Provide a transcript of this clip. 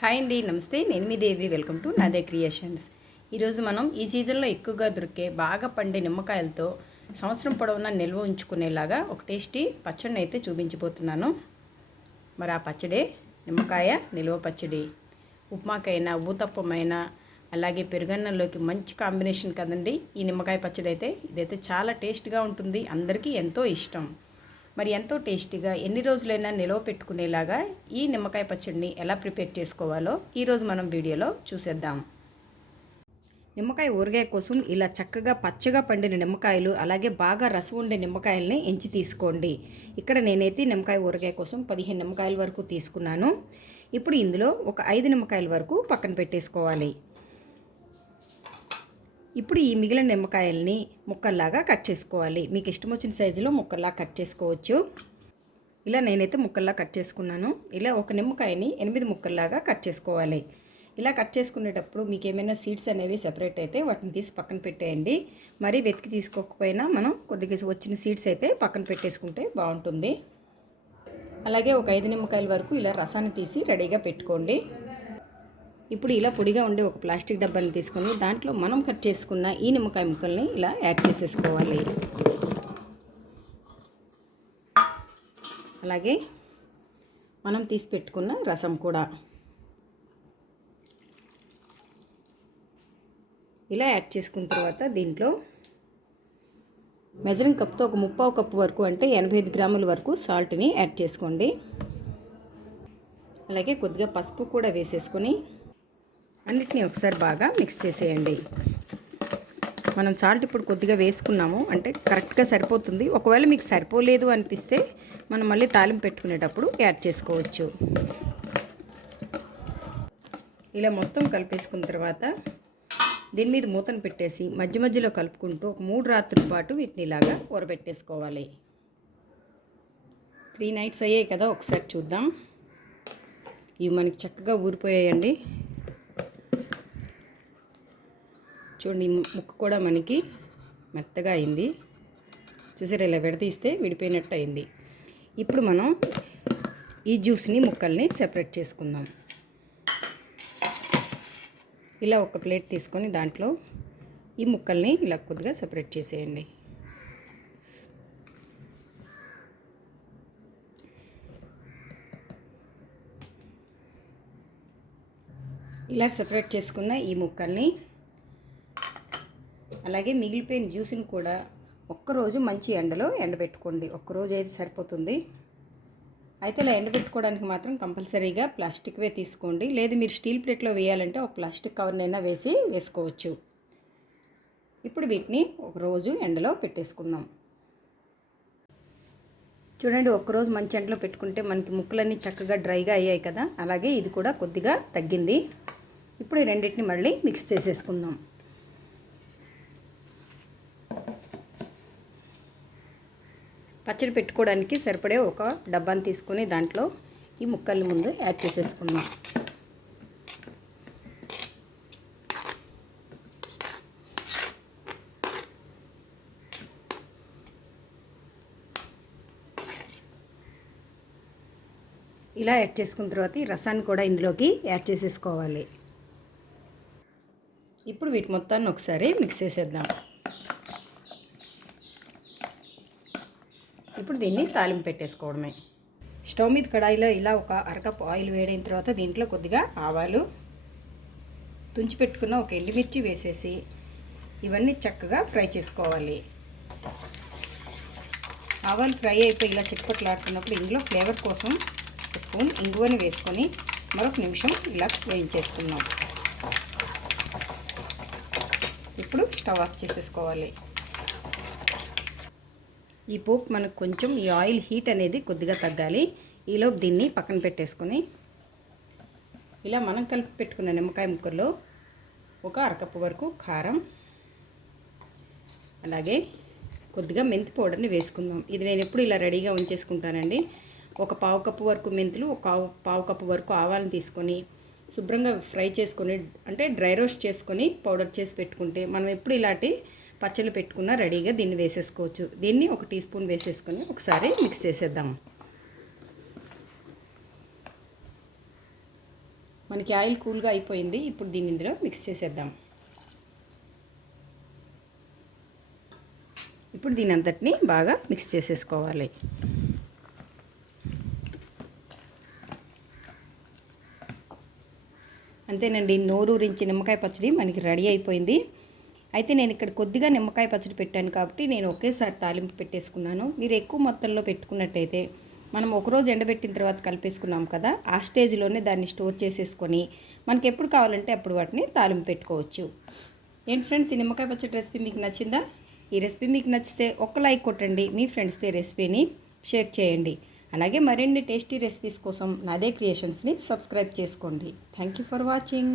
Hi అండి నమస్తే. నేను మీ Devi. Welcome to Nade creations. ఈరోజు మనం ఈ సీజన్లో ఎక్కువగా దొరికే బాగా పండే నిమ్మకాయలతో సంవత్సరం పొడవునా నిల్వ ఉంచుకునేలాగా ఒక టేస్టీ పచ్చడిని అయితే చూపించబోతున్నాను. మరి ఆ పచ్చడే నిమ్మకాయ నిల్వ పచ్చడి. ఉప్మాకైనా ఊతప్పమైనా అలాగే పెరుగన్నంలోకి మంచి కాంబినేషన్ కదండి. ఈ నిమ్మకాయ పచ్చడి అయితే ఇదైతే చాలా టేస్ట్గా ఉంటుంది. అందరికీ ఎంతో ఇష్టం. మరి ఎంతో టేస్టీగా ఎన్ని రోజులైనా నిల్వ పెట్టుకునేలాగా ఈ నిమ్మకాయ పచ్చడిని ఎలా ప్రిపేర్ చేసుకోవాలో ఈరోజు మనం వీడియోలో చూసేద్దాం. నిమ్మకాయ ఊరగాయ కోసం ఇలా చక్కగా పచ్చగా పండిన నిమ్మకాయలు అలాగే బాగా రసం ఉండే నిమ్మకాయలని ఎంచి తీసుకోండి. ఇక్కడ నేనైతే నిమ్మకాయ ఊరగాయ కోసం పదిహేను నిమ్మకాయల వరకు తీసుకున్నాను. ఇప్పుడు ఇందులో ఒక ఐదు నిమ్మకాయల వరకు పక్కన పెట్టేసుకోవాలి. ఇప్పుడు ఈ మిగిలిన నిమ్మకాయల్ని ముక్కల్లాగా కట్ చేసుకోవాలి. మీకు ఇష్టం వచ్చిన సైజులో ముక్కల్లా కట్ చేసుకోవచ్చు. ఇలా నేనైతే ముక్కల్లా కట్ చేసుకున్నాను. ఇలా ఒక నిమ్మకాయని ఎనిమిది ముక్కల్లాగా కట్ చేసుకోవాలి. ఇలా కట్ చేసుకునేటప్పుడు మీకు ఏమైనా సీడ్స్ అనేవి సెపరేట్ అయితే వాటిని తీసి పక్కన పెట్టేయండి. మరీ వెతికి తీసుకోకపోయినా మనం కొద్దిగా వచ్చిన సీడ్స్ అయితే పక్కన పెట్టేసుకుంటే బాగుంటుంది. అలాగే ఒక ఐదు నిమ్మకాయల వరకు ఇలా రసాన్ని తీసి రెడీగా పెట్టుకోండి. ఇప్పుడు ఇలా పొడిగా ఉండే ఒక ప్లాస్టిక్ డబ్బాని తీసుకొని దాంట్లో మనం కట్ చేసుకున్న ఈ నిమ్మకాయ ముక్కల్ని ఇలా యాడ్ చేసేసుకోవాలి. అలాగే మనం తీసి పెట్టుకున్న రసం కూడా ఇలా యాడ్ చేసుకున్న తర్వాత దీంట్లో మెజరింగ్ కప్తో ఒక ముప్పావు కప్పు వరకు అంటే ఎనభై ఐదు గ్రాముల వరకు సాల్ట్ని యాడ్ చేసుకోండి. అలాగే కొద్దిగా పసుపు కూడా వేసేసుకొని అన్నిటినీ ఒకసారి బాగా మిక్స్ చేసేయండి. మనం సాల్ట్ ఇప్పుడు కొద్దిగా వేసుకున్నాము. అంటే కరెక్ట్గా సరిపోతుంది. ఒకవేళ మీకు సరిపోలేదు అనిపిస్తే మనం మళ్ళీ తాలింపు పెట్టుకునేటప్పుడు యాడ్ చేసుకోవచ్చు. ఇలా మొత్తం కలిపేసుకున్న తర్వాత దీని మీద మూతను పెట్టేసి మధ్య మధ్యలో కలుపుకుంటూ ఒక మూడు రాత్రుల పాటు వీటిని ఇలాగా ఊరబెట్టేసుకోవాలి. త్రీ నైట్స్ అయ్యాయి కదా ఒకసారి చూద్దాం. ఇవి మనకి చక్కగా ఊరిపోయాయండి. చూడండి ముక్క కూడా మనకి మెత్తగా అయింది. చూసారు ఇలా విడదీస్తే విడిపోయినట్టు అయింది. ఇప్పుడు మనం ఈ జ్యూస్ని ముక్కల్ని సెపరేట్ చేసుకుందాం. ఇలా ఒక ప్లేట్ తీసుకొని దాంట్లో ఈ ముక్కల్ని ఇలా కొద్దిగా సెపరేట్ చేసేయండి. ఇలా సెపరేట్ చేసుకున్న ఈ ముక్కల్ని అలాగే మిగిలిపోయిన జ్యూస్ని కూడా ఒక్కరోజు మంచి ఎండలో ఎండబెట్టుకోండి. ఒక్కరోజు అయితే సరిపోతుంది. అయితే ఇలా ఎండబెట్టుకోవడానికి మాత్రం కంపల్సరీగా ప్లాస్టిక్వే తీసుకోండి. లేదు మీరు స్టీల్ ప్లేట్లో వేయాలంటే ఒక ప్లాస్టిక్ కవర్నైనా వేసి వేసుకోవచ్చు. ఇప్పుడు వీటిని ఒకరోజు ఎండలో పెట్టేసుకుందాం. చూడండి ఒక్కరోజు మంచి ఎండలో పెట్టుకుంటే మనకి ముక్కలన్నీ చక్కగా డ్రైగా అయ్యాయి కదా. అలాగే ఇది కూడా కొద్దిగా తగ్గింది. ఇప్పుడు ఈ రెండింటిని మళ్ళీ మిక్స్ చేసేసుకుందాం. పచ్చడి పెట్టుకోవడానికి సరిపడే ఒక డబ్బాని తీసుకొని దాంట్లో ఈ ముక్కల్ని ముందు యాడ్ చేసేసుకుందాం. ఇలా యాడ్ చేసుకున్న తర్వాత ఈ రసాన్ని కూడా ఇందులోకి యాడ్ చేసేసుకోవాలి. ఇప్పుడు వీటి మొత్తాన్ని ఒకసారి మిక్స్ చేసేద్దాం. ఇప్పుడు దీన్ని తాలింపు పెట్టేసుకోవడమే. స్టవ్ మీద కడాయిలో ఇలా ఒక అరకప్ ఆయిల్ వేడైన తర్వాత దీంట్లో కొద్దిగా ఆవాలు తుంచి పెట్టుకున్న ఒక ఎండుమిర్చి వేసేసి ఇవన్నీ చక్కగా ఫ్రై చేసుకోవాలి. ఆవాలు ఫ్రై అయిపోయి ఇలా చిట్పట్లాడుతున్నప్పుడు ఇందులో ఫ్లేవర్ కోసం స్పూన్ ఇంగువని వేసుకొని మరొక నిమిషం ఇలా వేయించేసుకున్నాం ఇప్పుడు స్టవ్ ఆఫ్ చేసేసుకోవాలి. ఈ పోక్ మనకు కొంచెం ఈ ఆయిల్ హీట్ అనేది కొద్దిగా తగ్గాలి. ఈలోపు దీన్ని పక్కన పెట్టేసుకొని ఇలా మనం కలిపి పెట్టుకున్న నిమ్మకాయ ముక్కల్లో ఒక అరకప్పు వరకు కారం అలాగే కొద్దిగా మెంతి పౌడర్ని వేసుకుందాం. ఇది నేను ఎప్పుడు ఇలా రెడీగా ఉంచేసుకుంటానండి. ఒక పావు కప్పు వరకు మెంతులు ఒక పావు కప్పు వరకు ఆవాలను తీసుకొని శుభ్రంగా ఫ్రై చేసుకొని అంటే డ్రై రోస్ట్ చేసుకొని పౌడర్ చేసి పెట్టుకుంటే మనం ఎప్పుడు ఇలాంటి పచ్చళ్ళు పెట్టుకున్న రెడీగా దీన్ని వేసేసుకోవచ్చు. దీన్ని ఒక టీ స్పూన్ వేసేసుకొని ఒకసారి మిక్స్ చేసేద్దాం. మనకి ఆయిల్ కూల్గా అయిపోయింది. ఇప్పుడు దీన్ని ఇందులో మిక్స్ చేసేద్దాం. ఇప్పుడు దీని అంతటిని బాగా మిక్స్ చేసేసుకోవాలి. అంతేనండి నోరూరించి నిమ్మకాయ పచ్చడి మనకి రెడీ అయిపోయింది. అయితే నేను ఇక్కడ కొద్దిగా నిమ్మకాయ పచ్చడి పెట్టాను కాబట్టి నేను ఒకేసారి తాలింపు పెట్టేసుకున్నాను. మీరు ఎక్కువ మొత్తంలో పెట్టుకున్నట్టయితే మనం ఒకరోజు ఎండబెట్టిన తర్వాత కలిపేసుకున్నాం కదా ఆ స్టేజ్లోనే దాన్ని స్టోర్ చేసేసుకొని మనకి ఎప్పుడు కావాలంటే అప్పుడు వాటిని తాలింపు పెట్టుకోవచ్చు. ఏంటి ఫ్రెండ్స్ ఈ నిమ్మకాయ పచ్చడి రెసిపీ మీకు నచ్చిందా? ఈ రెసిపీ మీకు నచ్చితే ఒక్క లైక్ కొట్టండి మీ ఫ్రెండ్స్తో ఈ రెసిపీని షేర్ చేయండి. అలాగే మరిన్ని టేస్టీ రెసిపీస్ కోసం నాదే క్రియేషన్స్ని సబ్స్క్రైబ్ చేసుకోండి. Thank you for watching.